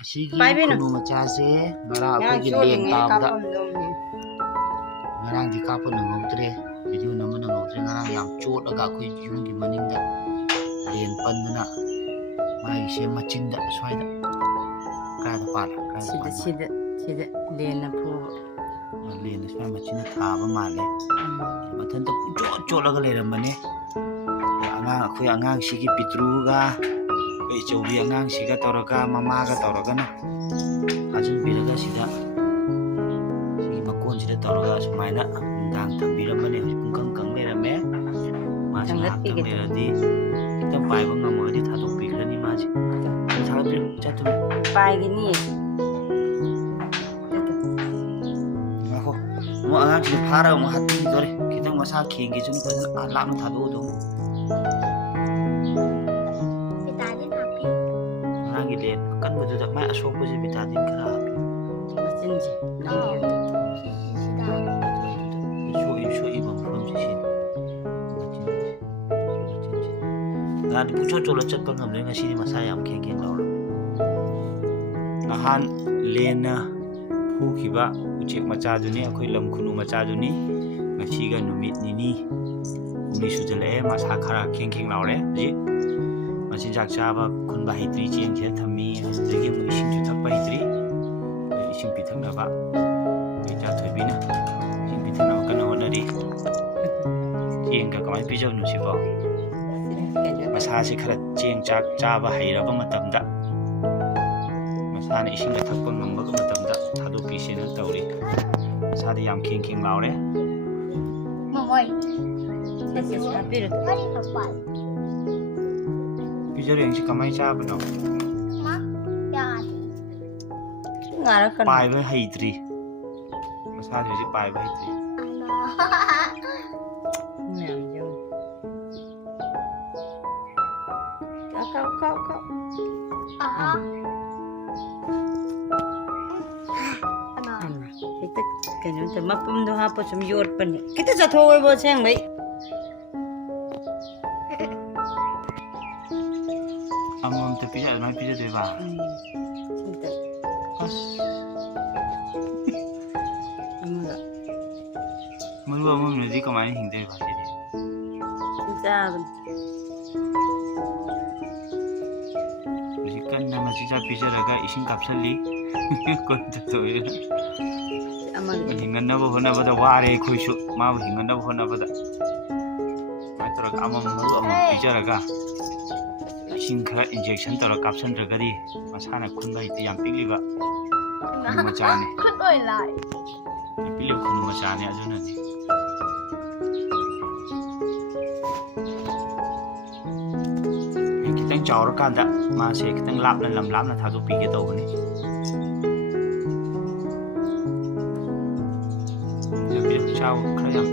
Sigi kuno macase ngara aku gileng tabda ngarang di kapon ngautre video nama ngautre ngarang yang cot aga aku yung di maning da len pandana mai se macin da swaida kada pala sida len na pu len swa macin thaba male mathan to cot laga leramane angang sigi pitru ga Cobi angang siga toroga mama ga toroga na ajun biraga sida sigi makon sida toroga sumaina dang tambira mane kung kang lerame mas na tambira di kita pai bang ngamo di thadok pigrani mas thadok pir chatu pai gini ngako mo angang sida phara mo hati dore kita masa khingi chun ko lam thadok do Gilen kan betul tak mai asok ko si bitadin kara macin ji isu ibang from si sin macin di pucho cholo chat pa ngam lenga sini masaya am keng laura ahan lena hu kiba uchek macha juni akoi lam khunu macha juni ngasi ga numit nini uni sujale masa khara keng laure ji Macam cakap kun bahitri cian cian thami, lagi mu ising cutak bahitri, ising pitang napa, kita tu bina, ising pitang napa kena honari, cian ka kamai pijau nusi bau, masa si karat cian cakap bahira ba matam da, masa ni ising katak pengam ba matam da, thadu pisin tauri, masa di yam king laure. Mamai, saya pilih. Pijar yang si kamai cha bano. Ma, ya. Ngara kan. Pai ba haitri. Masa di si pai ba haitri. Nyam jo. Kau. Kita kena terima pun doa apa cuma yor pen. Kita jatuh ibu sayang baik. Amam tu pijak, mai pijak tu ba. As. Amam ni kau mai hingde ba sini. Jangan. Jika nama sisa pijak raga ising kapsali, kau tu ya. Amam. Hingan na bahona pada ware khusyuk, ma hingan na bahona pada. Mai tu raga amam pijak raga. Singkara injection tara kapsan ragari masana khunba iti yam piliba machane Khun oi lai pilib khunu machane ajuna ni kitang chawra kanda ma se kitang lapna thadu pi ge tawni ya pilib chaw khara yam